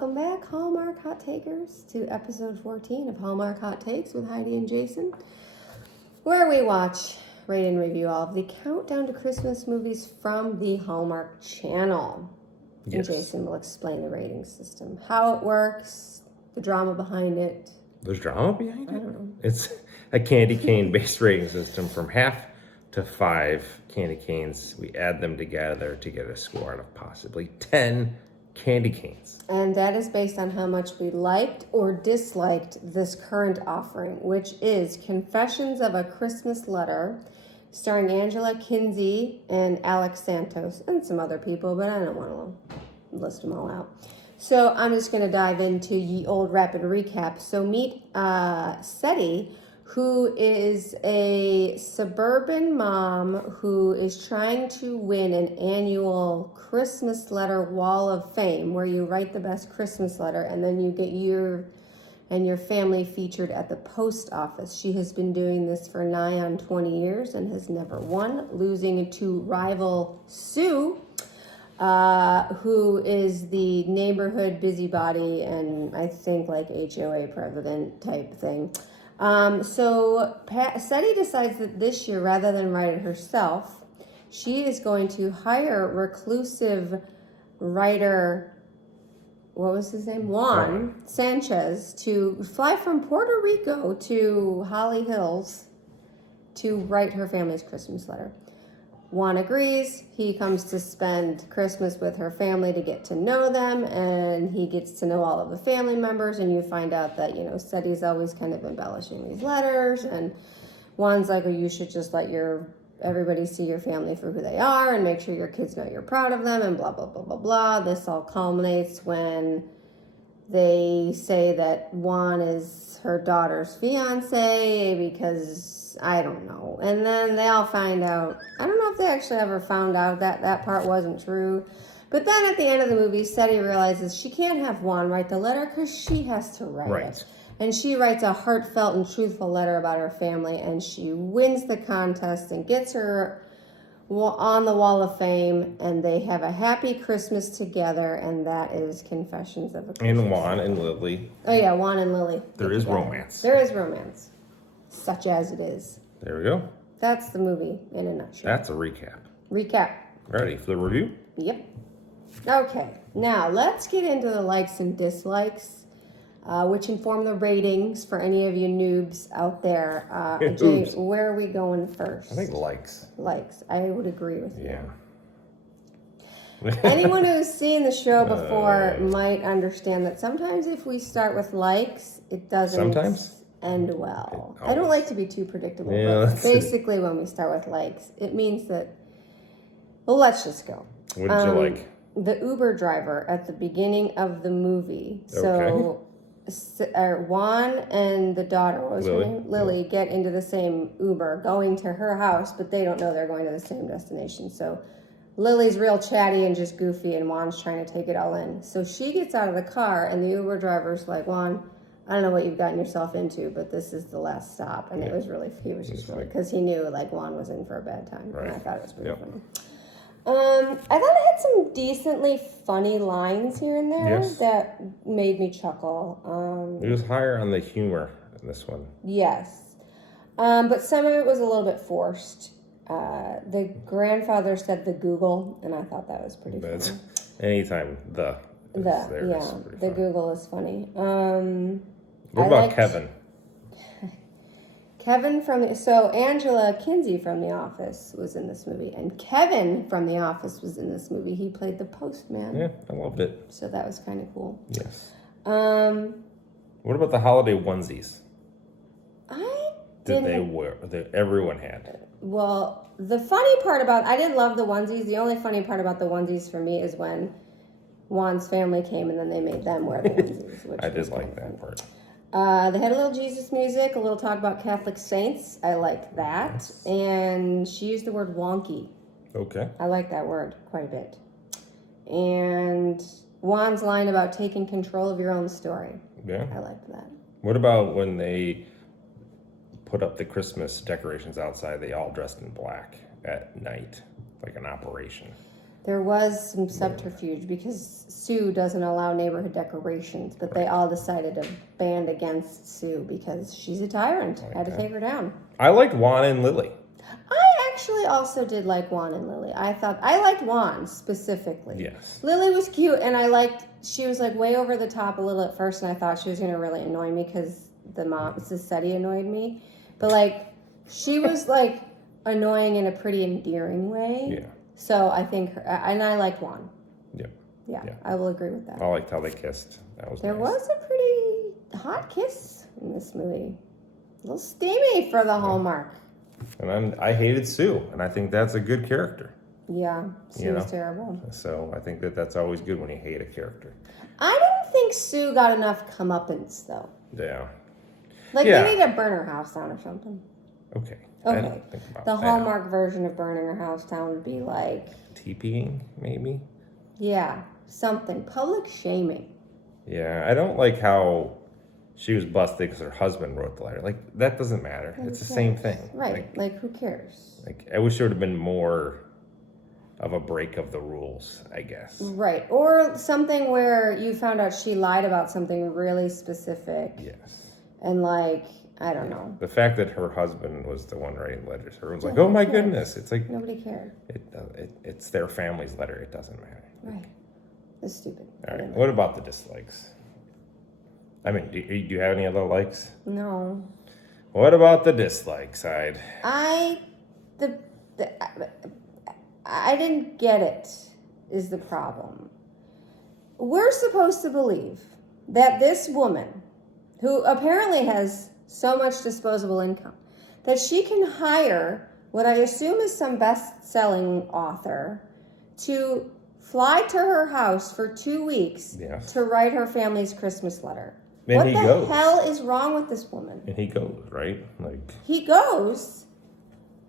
welcome back, Hallmark Hot Takers, to episode 14 of Hallmark Hot Takes with Heidi and Jason, where we watch, rate, and review all of the countdown to Christmas movies from the Hallmark channel. Yes. And Jason will explain the rating system, how it works, the drama behind it. There's drama behind it? I don't know. It's a candy cane-based rating system from half to 5 candy canes. We add them together to get a score out of possibly 10 candy canes. And that is based on how much we liked or disliked this current offering, which is Confessions of a Christmas Letter, starring Angela Kinsey and Alex Santos, and some other people, but I don't want to list them all out. So I'm just going to dive into ye old rapid recap. So meet Seti, who is a suburban mom who is trying to win an annual Christmas letter wall of fame, where you write the best Christmas letter and then you get your family featured at the post office. She has been doing this for nigh on 20 years and has never won, losing to rival Sue, who is the neighborhood busybody and I think like HOA president type thing. So Seti decides that this year, rather than write it herself, she is going to hire reclusive writer, what was his name? Juan Sanchez, to fly from Puerto Rico to Holly Hills to write her family's Christmas letter. Juan agrees. He comes to spend Christmas with her family to get to know them, and he gets to know all of the family members, and you find out that, Seti's always kind of embellishing these letters, and Juan's like, you should just let everybody see your family for who they are and make sure your kids know you're proud of them, and blah, blah, blah, blah, blah. This all culminates when they say that Juan is her daughter's fiance because I don't know. And then they all find out. I don't know if they actually ever found out that that part wasn't true. But then at the end of the movie, Seti realizes she can't have Juan write the letter because she has to write it. And she writes a heartfelt and truthful letter about her family, and she wins the contest and gets her on the Wall of Fame, and they have a happy Christmas together, and that is Confessions of a Christmas. And Juan and Lily. Oh yeah, Juan and Lily. There is romance. There is romance. Such as it is. There we go. That's the movie in a nutshell. That's a recap. Recap. Ready for the review? Yep. Okay, now let's get into the likes and dislikes, which inform the ratings for any of you noobs out there. Jay, where are we going first? I think likes. Likes. I would agree with you. Yeah. Anyone who's seen the show before might understand that sometimes if we start with likes, it doesn't end well. I don't like to be too predictable, but basically when we start with likes, it means that, well, let's just go. What did you like? The Uber driver at the beginning of the movie. So Juan and the daughter, what was her name? Lily, get into the same Uber going to her house, but they don't know they're going to the same destination. So Lily's real chatty and just goofy, and Juan's trying to take it all in. So she gets out of the car, and the Uber driver's like, Juan, I don't know what you've gotten yourself into, but this is the last stop. And he was just really, because he knew like Juan was in for a bad time. Right. And I thought it was pretty funny. I thought it had some decently funny lines here and there that made me chuckle. It was higher on the humor in this one. Yes. But some of it was a little bit forced. The grandfather said the Google, and I thought that was pretty funny. Anytime the Google is funny. What about Kevin? Kevin Angela Kinsey from The Office was in this movie, and Kevin from The Office was in this movie. He played the postman. Yeah, I loved it. So that was kind of cool. Yes. What about the holiday onesies? Did they wear? Everyone had. Well, the funny part I did love the onesies. The only funny part about the onesies for me is when Juan's family came and then they made them wear the onesies. I did like that part. They had a little Jesus music, a little talk about Catholic saints. I liked that. Yes. And she used the word wonky. Okay. I like that word quite a bit. And Juan's line about taking control of your own story. Yeah. I liked that. What about when they put up the Christmas decorations outside, they all dressed in black at night, like an operation? There was some subterfuge because Sue doesn't allow neighborhood decorations, but they all decided to band against Sue because she's a tyrant. Had to take her down. I liked Juan and Lily. I actually also did like Juan and Lily. I liked Juan specifically. Yes. Lily was cute, and she was like way over the top a little at first, and I thought she was going to really annoy me because the mom, Cisetti, annoyed me. But like, she was like annoying in a pretty endearing way. Yeah. So I think and I liked Juan. Yep. Yeah, Yeah. I will agree with that. I liked how they kissed. That was There nice. was a pretty hot kiss in this movie. A little steamy for the Hallmark. And I hated Sue, and I think that's a good character. Yeah, Sue was terrible. So I think that's always good when you hate a character. I don't think Sue got enough comeuppance, though. Yeah. Like, they need to burn her house down or something. Okay. Okay. The Hallmark version of burning her house down would be like... TPing, maybe? Yeah, something. Public shaming. Yeah, I don't like how she was busted because her husband wrote the letter. Like, that doesn't matter. It's the same thing. Right, like who cares? Like, I wish there would have been more of a break of the rules, I guess. Right, or something where you found out she lied about something really specific. Yes. And like, I don't know. The fact that her husband was the one writing letters, everyone's like, "Oh my goodness!" It's like nobody cared. It's their family's letter. It doesn't matter. Right. It's stupid. All right. What about the dislikes? I mean, do you have any other likes? No. What about the dislike side? I didn't get it. Is the problem? We're supposed to believe that this woman, who apparently has so much disposable income, that she can hire what I assume is some best-selling author to fly to her house for 2 weeks to write her family's Christmas letter. And what he the goes. hell is wrong with this woman? And he goes, right? Like he goes,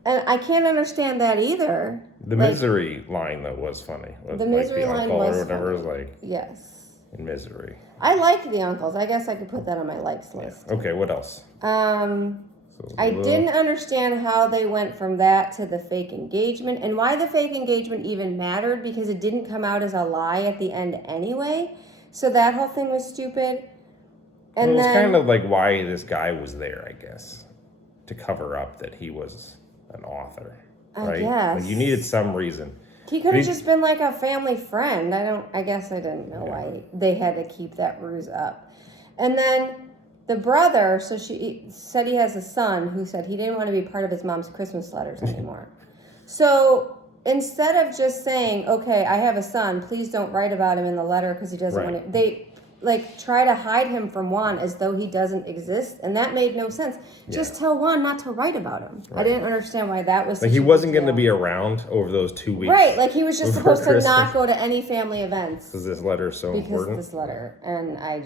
and I can't understand that either. The misery line though was funny. The misery line was or whatever funny. Was like yes. In misery. I liked the uncles. I guess I could put that on my likes list. Yeah. Okay, what else? I didn't understand how they went from that to the fake engagement and why the fake engagement even mattered because it didn't come out as a lie at the end anyway. So that whole thing was stupid. And it was then, kind of like why this guy was there, I guess, to cover up that he was an author. Right? I guess. Like you needed some reason. He could have just been like a family friend. I guess I didn't know why they had to keep that ruse up. And then the brother, so she said he has a son who said he didn't want to be part of his mom's Christmas letters anymore. So instead of just saying, okay, I have a son, please don't write about him in the letter because he doesn't want to, they like try to hide him from Juan as though he doesn't exist, and that made no sense. Just tell Juan not to write about him. I didn't understand why that was like he wasn't going to be around over those 2 weeks. Right, like he was just supposed Christmas. to not go to any family events. Because this letter is so important. Because this letter, and I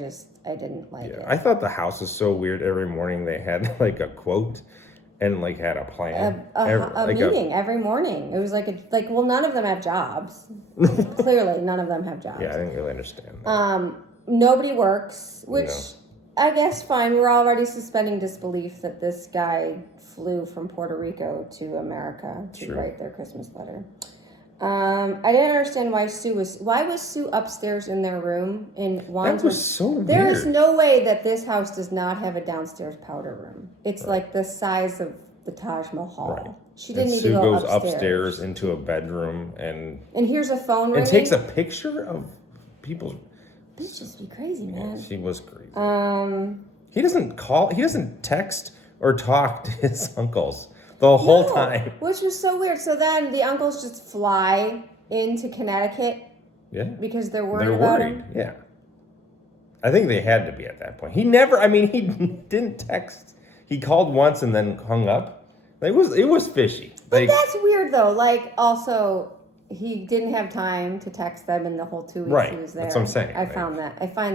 didn't like it. I thought the house was so weird. Every morning they had like a quote and like had a plan. A meeting every morning. It was like well, none of them have jobs. Clearly, none of them have jobs. Yeah, I didn't really understand that. Nobody works, which I guess fine. We're already suspending disbelief that this guy flew from Puerto Rico to America to write their Christmas letter. I didn't understand why was Sue upstairs in their room in Juan's That was so weird. There is no way that this house does not have a downstairs powder room. It's like the size of the Taj Mahal. Right. She didn't need to go upstairs. Sue goes upstairs into a bedroom and here's a phone ringing. And takes a picture of people's. Bitch just be crazy, man. Yeah, she was crazy. He doesn't text or talk to his uncles the whole time. Which was so weird. So then the uncles just fly into Connecticut. Yeah. Because they're worried about him. Yeah. I think they had to be at that point. He didn't text. He called once and then hung up. It was fishy. But that's weird though. Like also he didn't have time to text them in the whole 2 weeks he was there. That's what I'm saying. I find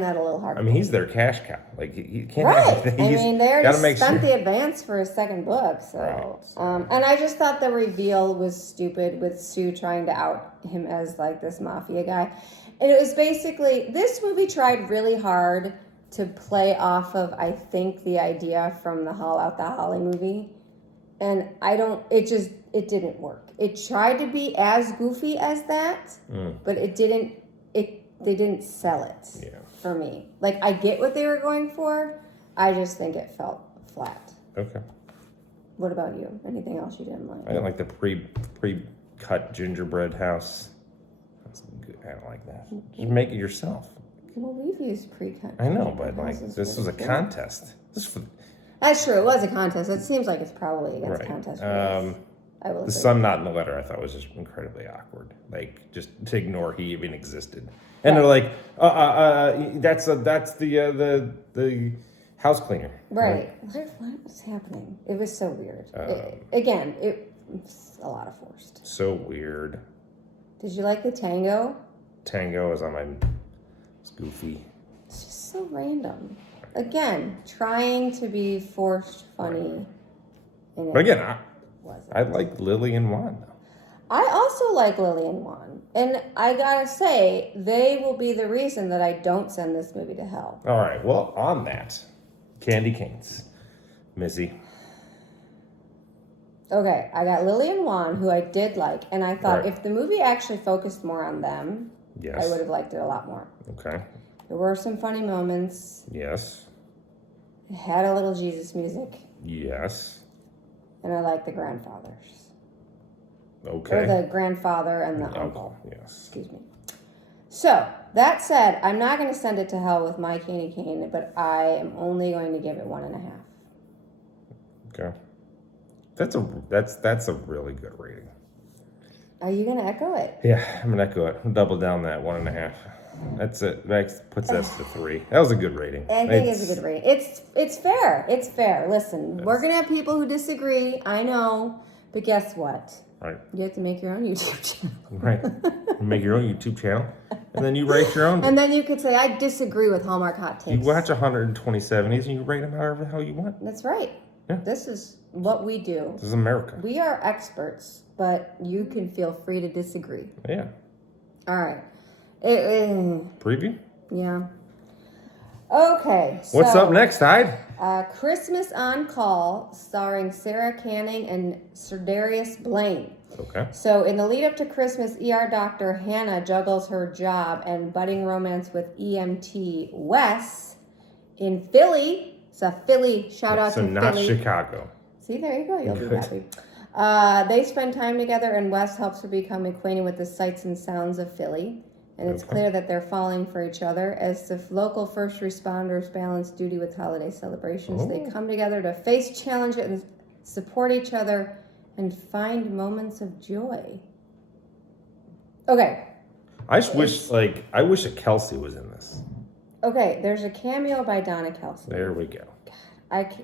that a little hard. I mean, he's their cash cow. Like he can't. Right. They already spent the advance for his second book. So, and I just thought the reveal was stupid with Sue trying to out him as like this mafia guy. And it was basically this movie tried really hard to play off of I think the idea from the Haul Out the Holly movie. And it didn't work. It tried to be as goofy as that, but they didn't sell it for me. Like, I get what they were going for. I just think it felt flat. Okay. What about you? Anything else you didn't like? I didn't like the pre-cut gingerbread house. That's good. I don't like that. Just make it yourself. Well, we've used pre-cut. I know, but like this was a contest. That's true. It was a contest. It seems like it's probably against contest rules. The son not in the letter I thought was just incredibly awkward. Like, just to ignore he even existed. And they're like, that's the house cleaner. Right. What was happening? It was so weird. It was a lot of forced. So weird. Did you like the tango? Tango is on my... It's goofy. It's just so random. Again, trying to be forced funny. But again, I like Lily and Juan, though. I also like Lily and Juan. And I gotta say, they will be the reason that I don't send this movie to hell. All right, well, on that, candy canes. Missy. Okay, I got Lily and Juan, who I did like. And I thought if the movie actually focused more on them, I would have liked it a lot more. Okay. There were some funny moments. Yes. It had a little Jesus music. Yes. And I like the grandfathers. Okay. Or the grandfather and the uncle. Yes. Excuse me. So, that said, I'm not going to send it to hell with my candy cane, but I am only going to give it 1.5. Okay. That's a really good rating. Are you going to echo it? Yeah, I'm going to echo it. Double down that 1.5. That's it. That puts us to 3. That was a good rating. I think it's a good rating. It's fair. It's fair. Listen, we're gonna have people who disagree. I know, but guess what? Right. You have to make your own YouTube channel. Right. You make your own YouTube channel, and then you rate your own. And then you could say, I disagree with Hallmark hot takes. You watch 127s and you rate them however the hell you want. That's right. Yeah. This is what we do. This is America. We are experts, but you can feel free to disagree. Yeah. All right. Preview? Yeah. Okay. So, what's up next, Hyde? Christmas on Call, starring Sara Canning and SerDarius Blain. Okay. So in the lead up to Christmas, ER doctor Hannah juggles her job and budding romance with EMT Wes in Philly. It's a Philly shout out to Philly. So not Chicago. See, there you go. You'll be happy. They spend time together, and Wes helps her become acquainted with the sights and sounds of Philly. And it's clear that they're falling for each other. As the local first responders balance duty with holiday celebrations, they come together to face challenges and support each other and find moments of joy. Okay. I wish that Kelsey was in this. Okay, there's a cameo by Donna Kelsey. There we go. God,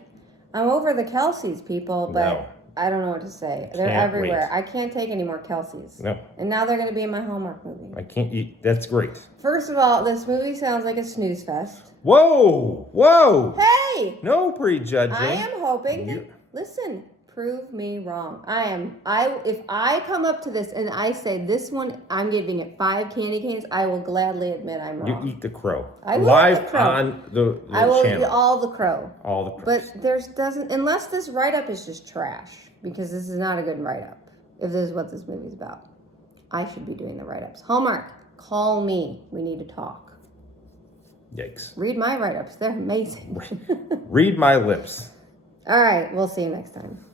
I'm over the Kelseys, people, but I don't know what to say. They're everywhere. I can't take any more Kelseys. No. And now they're going to be in my Hallmark movie. I can't eat. That's great. First of all, this movie sounds like a snooze fest. Whoa! Whoa! Hey! No prejudging. I am hoping listen, prove me wrong. If I come up to this and I say this one, I'm giving it 5 candy canes, I will gladly admit I'm wrong. You eat the crow. I will live eat the crow. On the I will channel. eat all the crow. All the crows. But unless this write-up is just trash, because this is not a good write-up, if this is what this movie's about. I should be doing the write-ups. Hallmark, call me. We need to talk. Yikes. Read my write-ups. They're amazing. Read my lips. All right. We'll see you next time.